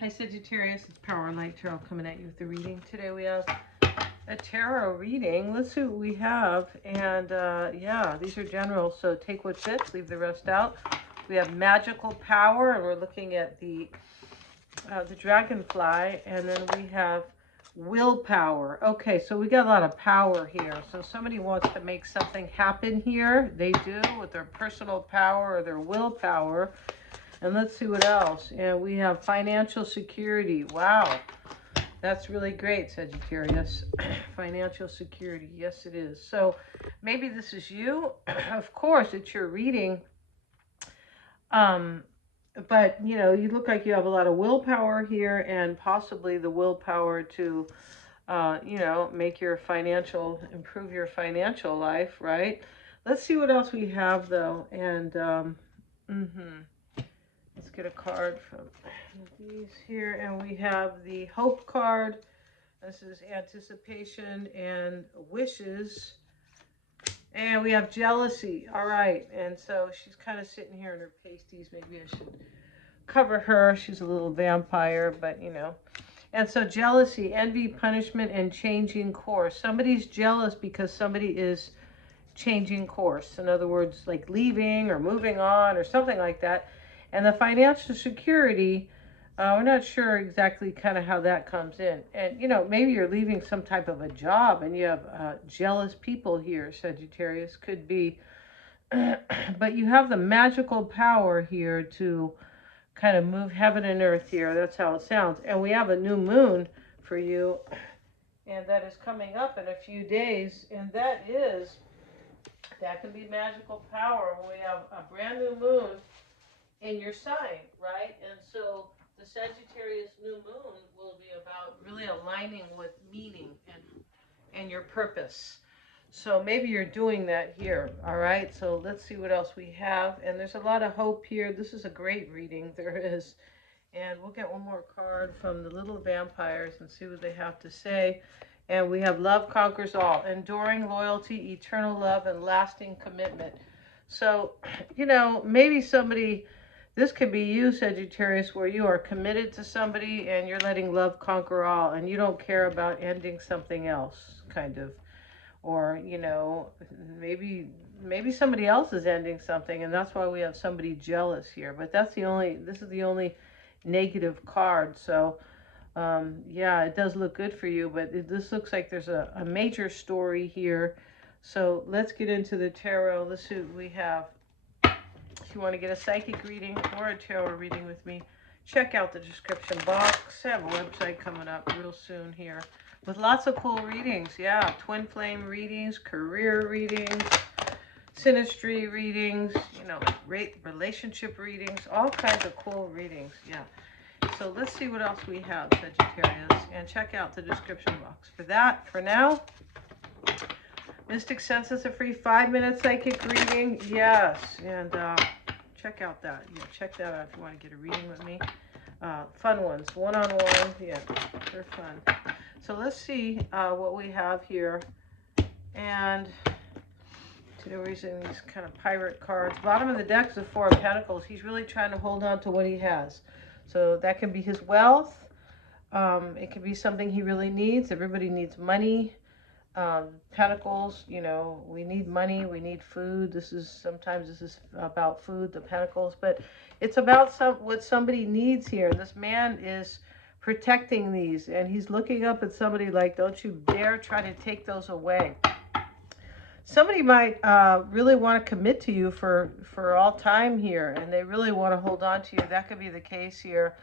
Hi Sagittarius, it's Power and Light Tarot coming at you with the reading. Today we have a tarot reading. Let's see what we have. And yeah, these are general, so take what fits, leave the rest out. We have magical power, and we're looking at the dragonfly, and then we have willpower. Okay, so we got a lot of power here. So somebody wants to make something happen here. They do with their personal power or their willpower. And let's see what else. And we have financial security. Wow. That's really great, Sagittarius. Financial security. Yes, it is. So maybe this is you. Of course, it's your reading. But, you know, you look like you have a lot of willpower here, and possibly the willpower to, you know, improve your financial life, right? Let's see what else we have, though. And, let's get a card from these here. And we have the Hope card. This is anticipation and wishes. And we have jealousy. All right. And so she's kind of sitting here in her pasties. Maybe I should cover her. She's a little vampire, but you know. And so jealousy, envy, punishment, and changing course. Somebody's jealous because somebody is changing course. In other words, like leaving or moving on or something like that. And the financial security, we're not sure exactly kind of how that comes in. And, you know, maybe you're leaving some type of a job and you have jealous people here, Sagittarius. Could be. But you have the magical power here to kind of move heaven and earth here. That's how it sounds. And we have a new moon for you. And that is coming up in a few days. And that can be magical power when we have a brand new moon in your sign, right? And so the Sagittarius new moon will be about really aligning with meaning and your purpose. So maybe you're doing that here, all right? So let's see what else we have. And there's a lot of hope here. This is a great reading. There is. And we'll get one more card from the little vampires and see what they have to say. And we have love conquers all. Enduring loyalty, eternal love, and lasting commitment. So, you know, maybe this could be you, Sagittarius, where you are committed to somebody and you're letting love conquer all. And you don't care about ending something else, kind of. Or, you know, maybe somebody else is ending something, and that's why we have somebody jealous here. But this is the only negative card. So yeah, it does look good for you, but this looks like there's a major story here. So let's get into the tarot. Let's see what we have. If you want to get a psychic reading or a tarot reading with me, check out the description box. I have a website coming up real soon here with lots of cool readings. Yeah, twin flame readings, career readings, synastry readings, you know, relationship readings, all kinds of cool readings. Yeah. So let's see what else we have, Sagittarius, and check out the description box for that. For now, Mystic Sense is a free 5-minute psychic reading. Yes, and check out that. Yeah, check that out if you want to get a reading with me. Fun ones, one-on-one. Yeah, they're fun. So let's see what we have here. And today we're using these kind of pirate cards. Bottom of the deck is the Four of Pentacles. He's really trying to hold on to what he has. So that can be his wealth. It could be something he really needs. Everybody needs money. Pentacles, you know, we need money, we need food. Sometimes this is about food, the Pentacles, but it's about what somebody needs here. This man is protecting these, and he's looking up at somebody like, don't you dare try to take those away. Somebody might really want to commit to you for all time here, and they really want to hold on to you. That could be the case here.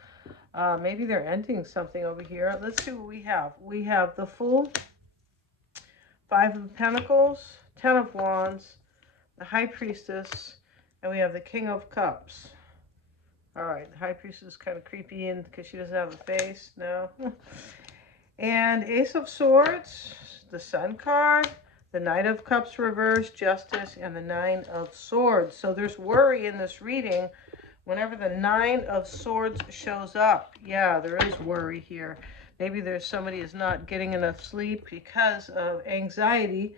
Maybe they're ending something over here. Let's see what we have. We have the Fool, Five of Pentacles, Ten of Wands, the High Priestess, and we have the King of Cups. All right, the High Priestess is kind of creepy in because she doesn't have a face. No. And Ace of Swords, the Sun card, the Knight of Cups reversed, Justice, and the Nine of Swords. So there's worry in this reading whenever the Nine of Swords shows up. Yeah, there is worry here. Maybe there's somebody who's not getting enough sleep because of anxiety.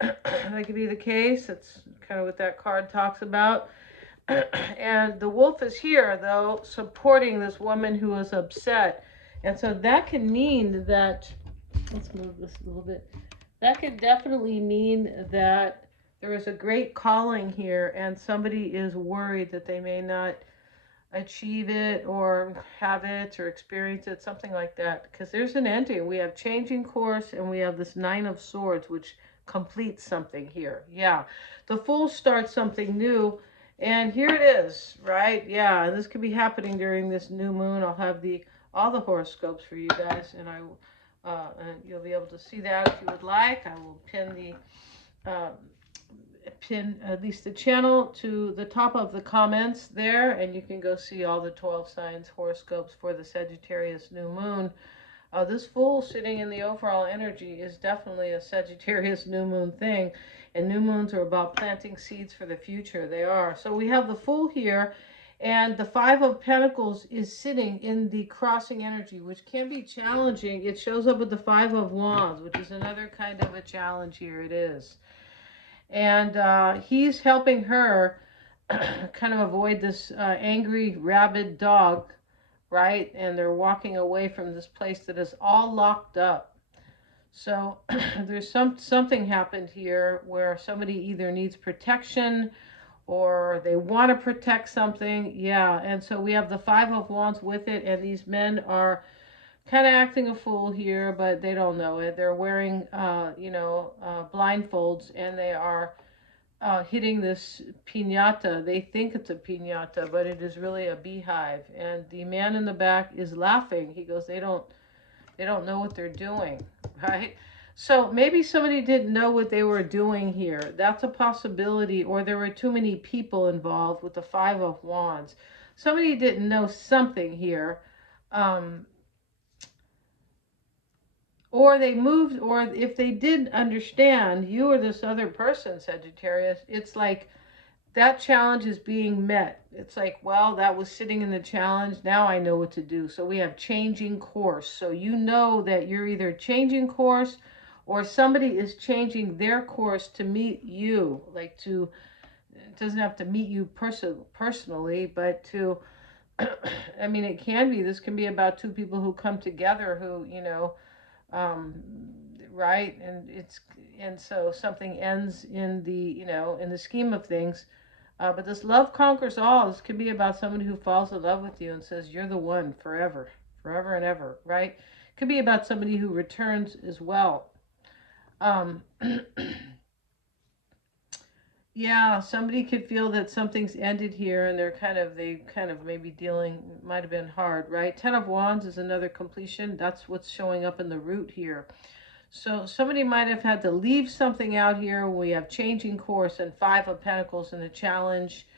That could be the case. That's kind of what that card talks about. And the wolf is here, though, supporting this woman who is upset. And so that can mean that, let's move this a little bit. That could definitely mean that there is a great calling here, and somebody is worried that they may not achieve it or have it or experience it, something like that. Because there's an ending. We have changing course, and we have this Nine of Swords, which completes something here. Yeah, the Fool starts something new, and here it is, right? Yeah, and this could be happening during this new moon. I'll have all the horoscopes for you guys, and and you'll be able to see that if you would like. I will pin at least the channel to the top of the comments there, and you can go see all the 12 signs horoscopes for the Sagittarius new moon. This Fool sitting in the overall energy is definitely a Sagittarius new moon thing, and new moons are about planting seeds for the future. They are. So we have the Fool here, and the Five of Pentacles is sitting in the crossing energy, which can be challenging. It shows up with the Five of Wands, which is another kind of a challenge here. It is. And he's helping her kind of avoid this angry, rabid dog, right? And they're walking away from this place that is all locked up. So there's something happened here where somebody either needs protection or they want to protect something. Yeah, and so we have the Five of Wands with it, and these men are kind of acting a fool here, but they don't know it. They're wearing, blindfolds, and they are hitting this piñata. They think it's a piñata, but it is really a beehive. And the man in the back is laughing. He goes, they don't know what they're doing, right? So maybe somebody didn't know what they were doing here. That's a possibility. Or there were too many people involved with the Five of Wands. Somebody didn't know something here. Or they moved, or if they did understand, you or this other person, Sagittarius, it's like that challenge is being met. It's like, well, that was sitting in the challenge. Now I know what to do. So we have changing course. So you know that you're either changing course or somebody is changing their course to meet you. Like it doesn't have to meet you personally, but to, I mean, it can be, this can be about two people who come together who, right, and so something ends in the scheme of things, but this love conquers all. This could be about somebody who falls in love with you and says you're the one forever and ever, right? Could be about somebody who returns as well. Yeah, somebody could feel that something's ended here, and they kind of maybe dealing, might have been hard, right? Ten of Wands is another completion. That's what's showing up in the root here. So somebody might have had to leave something out here. We have changing course and Five of Pentacles in the challenge.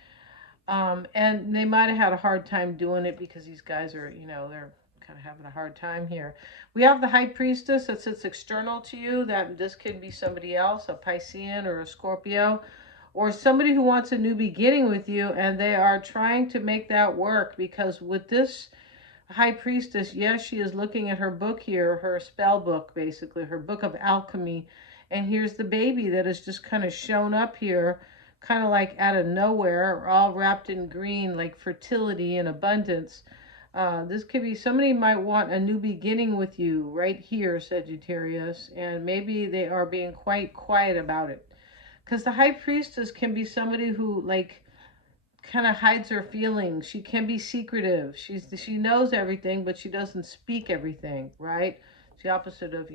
And they might have had a hard time doing it because these guys are, they're kind of having a hard time here. We have the High Priestess that sits external to you. That this could be somebody else, a Piscean or a Scorpio, or somebody who wants a new beginning with you, and they are trying to make that work, because with this High Priestess, yes, she is looking at her book here, her spell book, basically, her book of alchemy, and here's the baby that has just kind of shown up here, kind of like out of nowhere, all wrapped in green, like fertility and abundance. This could be somebody might want a new beginning with you right here, Sagittarius, and maybe they are being quite quiet about it. Because the High Priestess can be somebody who, like, kind of hides her feelings. She can be secretive. She knows everything, but she doesn't speak everything, right? It's the opposite of,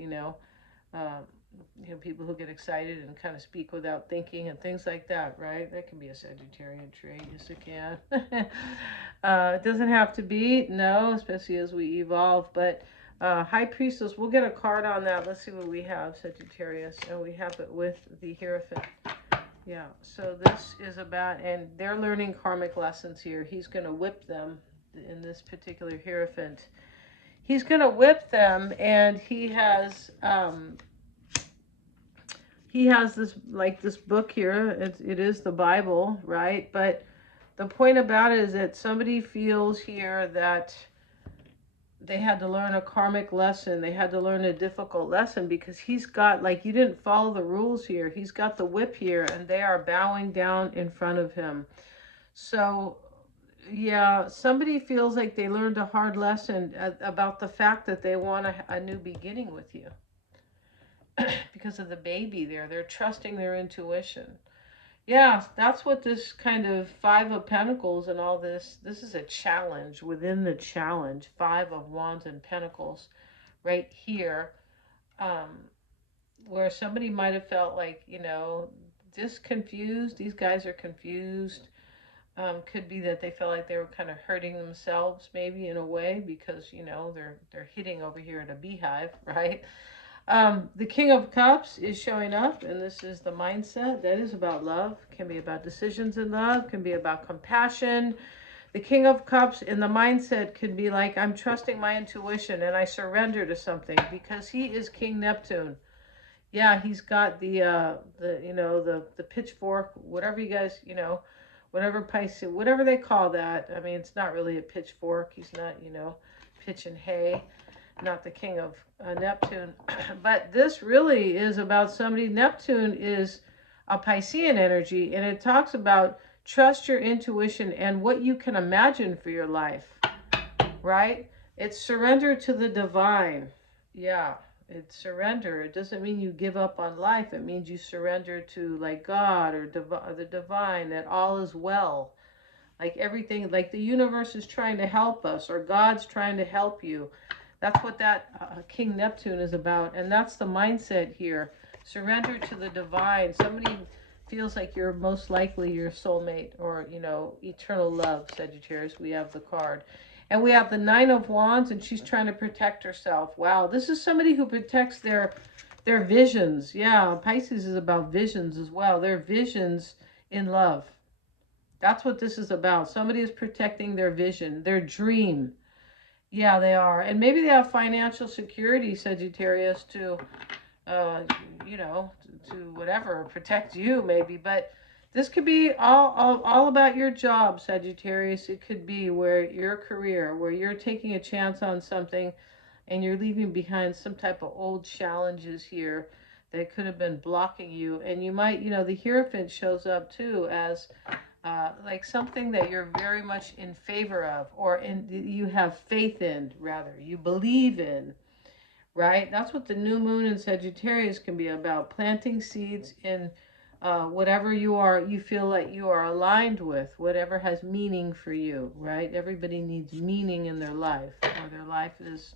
people who get excited and kind of speak without thinking and things like that, right? That can be a Sagittarian trait. Yes, it can. It doesn't have to be, no, especially as we evolve, but High Priestess, we'll get a card on that. Let's see what we have, Sagittarius. And we have it with the Hierophant. Yeah, so this is about, and they're learning karmic lessons here. He's going to whip them in this particular Hierophant. He's going to whip them, and he has this, like, this book here. It is the Bible, right? But the point about it is that somebody feels here that they had to learn a karmic lesson. They had to learn a difficult lesson, because he's got, like, you didn't follow the rules here. He's got the whip here, and they are bowing down in front of him. So, yeah, somebody feels like they learned a hard lesson about the fact that they want a new beginning with you because of the baby there. They're trusting their intuition. Yeah, that's what this kind of Five of Pentacles and all this is a challenge within the challenge. Five of Wands and Pentacles right here, um, where somebody might have felt like, just confused. These guys are confused. Could be that they felt like they were kind of hurting themselves, maybe in a way, because they're hitting over here at a beehive, right? The King of Cups is showing up, and this is the mindset that is about love. Can be about decisions in love. Can be about compassion. The King of Cups in the mindset could be like, I'm trusting my intuition and I surrender to something, because he is King Neptune. Yeah, he's got the pitchfork, whatever you guys, whatever Pisces, whatever they call that. I mean, it's not really a pitchfork. He's not, pitching hay, not the king of Neptune. But this really is about somebody. Neptune is a Piscean energy, and it talks about trust your intuition and what you can imagine for your life, right? It's surrender to the divine. Yeah, it's surrender. It doesn't mean you give up on life. It means you surrender to like God or the divine, that all is well. Like everything, like the universe is trying to help us, or God's trying to help you. That's what that King Neptune is about. And that's the mindset here. Surrender to the divine. Somebody feels like you're most likely your soulmate, or, eternal love, Sagittarius. We have the card. And we have the Nine of Wands, and she's trying to protect herself. Wow, this is somebody who protects their visions. Yeah, Pisces is about visions as well. Their visions in love. That's what this is about. Somebody is protecting their vision, their dream. Yeah, they are. And maybe they have financial security, Sagittarius, to, uh, to whatever, protect you maybe. But this could be all about your job, Sagittarius. It could be where your career, where you're taking a chance on something and you're leaving behind some type of old challenges here that could have been blocking you. And you might, the Hierophant shows up too as like something that you're very much in favor of, or you have faith in, rather, you believe in, right? That's what the new moon in Sagittarius can be about, planting seeds in whatever you feel like you are aligned with, whatever has meaning for you, right? Everybody needs meaning in their life, or their life is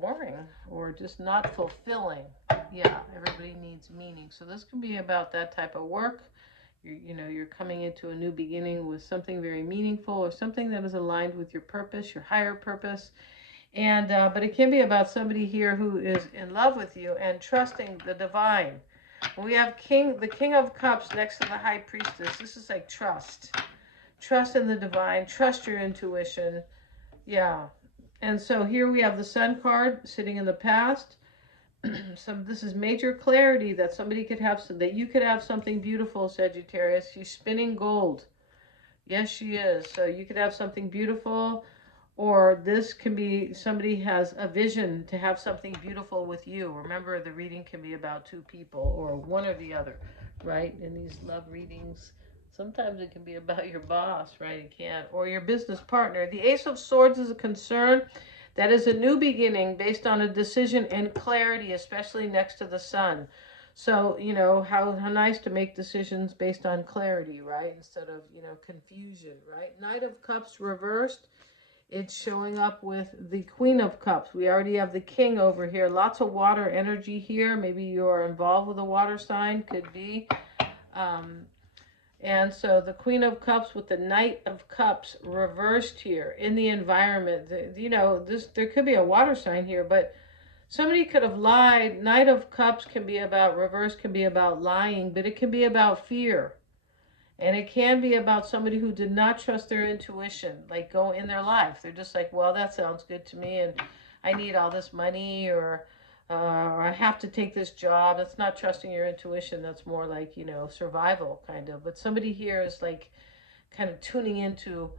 boring or just not fulfilling. Yeah, everybody needs meaning. So this can be about that type of work. You're coming into a new beginning with something very meaningful, or something that is aligned with your purpose, your higher purpose. And but it can be about somebody here who is in love with you and trusting the divine. We have the King of Cups next to the High Priestess. This is like trust in the divine, trust your intuition. Yeah. And so here we have the Sun card sitting in the past. This is major clarity that somebody could have, so that you could have something beautiful, Sagittarius. She's spinning gold. Yes, she is. So you could have something beautiful, or this can be somebody has a vision to have something beautiful with you. Remember, the reading can be about two people, or one or the other, right? In these love readings, sometimes it can be about your boss, right? It can, or your business partner. The Ace of Swords is a concern. That is a new beginning based on a decision and clarity, especially next to the Sun. So, how nice to make decisions based on clarity, right? Instead of, confusion, right? Knight of Cups reversed. It's showing up with the Queen of Cups. We already have the King over here. Lots of water energy here. Maybe you are involved with a water sign. Could be. And so the Queen of Cups with the Knight of Cups reversed here in the environment. There could be a water sign here, but somebody could have lied. Knight of Cups can be about, reverse can be about lying, but it can be about fear. And it can be about somebody who did not trust their intuition, like go in their life. They're just like, well, that sounds good to me, and I need all this money, or I have to take this job. That's not trusting your intuition. That's more like, survival kind of. But somebody here is like kind of tuning into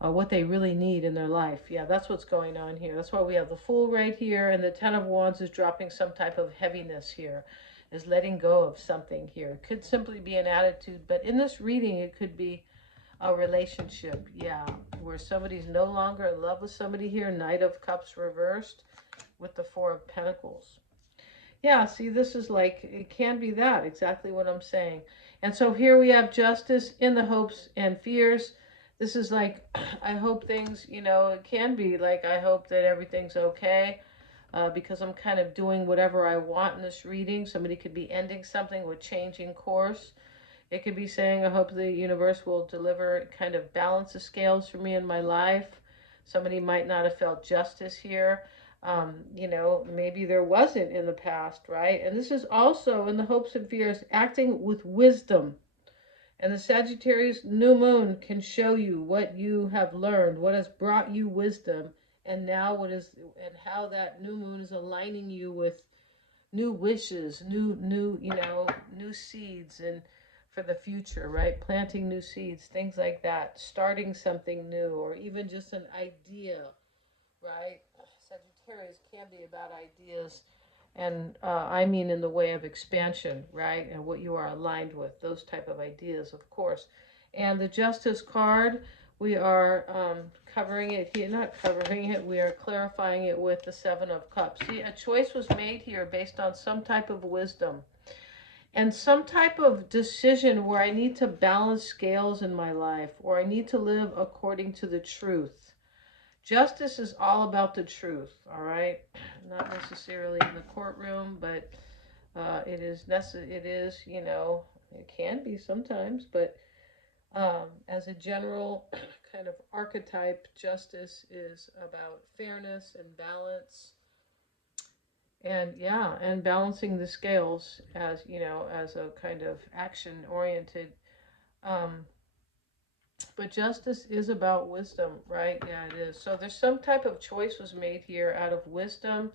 what they really need in their life. Yeah, that's what's going on here. That's why we have the Fool right here, and the Ten of Wands is dropping some type of heaviness here, is letting go of something here. It could simply be an attitude, but in this reading, it could be a relationship, yeah, where somebody's no longer in love with somebody here. Knight of Cups reversed with the Four of Pentacles. Yeah, see, this is like, it can be that, exactly what I'm saying. And so here we have Justice in the hopes and fears. This is like, I hope things, you know, it can be like, I hope that everything's okay, because I'm kind of doing whatever I want in this reading. Somebody could be ending something with changing course. It could be saying, I hope the universe will deliver, kind of balance the scales for me in my life. Somebody might not have felt justice here. You know, maybe there wasn't in the past, right? And this is also in the hopes and fears, acting with wisdom. And the Sagittarius new moon can show you what you have learned, what has brought you wisdom, and now what is, and how that new moon is aligning you with new wishes, you know, new seeds, and for the future, right? Planting new seeds, things like that, starting something new, or even just an idea, right? Sagittarius can be about ideas, and I mean in the way of expansion, right? And what you are aligned with, those type of ideas, of course. And the Justice card, we are covering it here, not covering it, we are clarifying it with the Seven of Cups. See, a choice was made here based on some type of wisdom and some type of decision where I need to balance scales in my life, or I need to live according to the truth. Justice is all about the truth, all right? Not necessarily in the courtroom, but it is, you know, it can be sometimes, but as a general kind of archetype, justice is about fairness and balance, and yeah, and balancing the scales, as you know, as a kind of action oriented. um, but justice is about wisdom, right? Yeah, it is. So there's some type of choice was made here out of wisdom,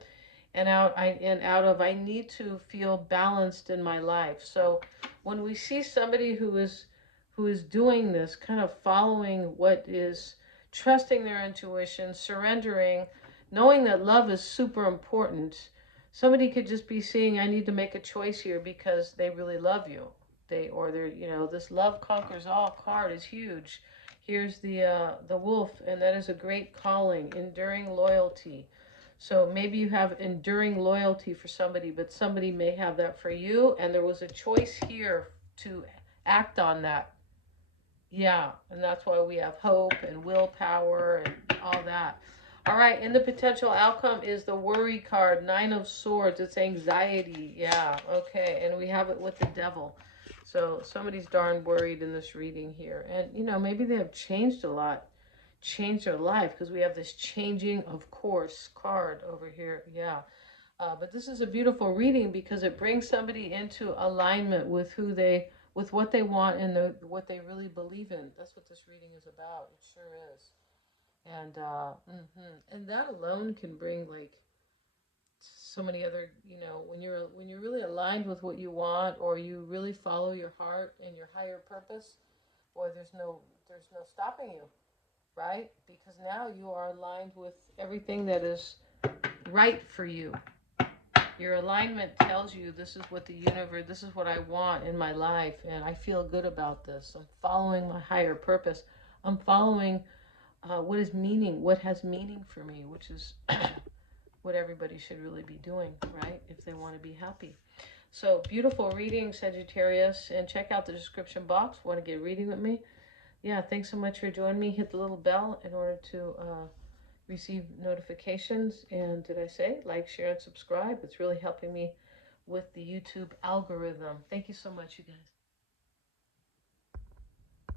and out of, I need to feel balanced in my life. So when we see somebody who is doing this, kind of following what is, trusting their intuition, surrendering, knowing that love is super important. Somebody could just be seeing, I need to make a choice here because they really love you. They're, you know, this love conquers all card is huge. Here's the wolf, and that is a great calling, enduring loyalty. So maybe you have enduring loyalty for somebody, but somebody may have that for you, and there was a choice here to act on that. Yeah, and that's why we have hope and willpower and all that. All right, and the potential outcome is the worry card, Nine of Swords. It's anxiety. Yeah, okay, and we have it with the devil. So somebody's darn worried in this reading here. And, you know, maybe they have changed a lot, changed their life, because we have this changing of course card over here. Yeah. But this is a beautiful reading because it brings somebody into alignment with who they, with what they want and what they really believe in. That's what this reading is about. It sure is. And and that alone can bring like so many other, you know, when you're really aligned with what you want, or you really follow your heart and your higher purpose, boy, there's no stopping you, right? Because now you are aligned with everything that is right for you. Your alignment tells you, this is what the universe, this is what I want in my life, and I feel good about this. I'm following my higher purpose. I'm following what has meaning for me, which is what everybody should really be doing, right? If they want to be happy. So beautiful reading, Sagittarius, and check out the description box. Want to get a reading with me? Yeah, thanks so much for joining me. Hit the little bell in order to receive notifications. And did I say like, share, and subscribe? It's really helping me with the YouTube algorithm. Thank you so much, you guys.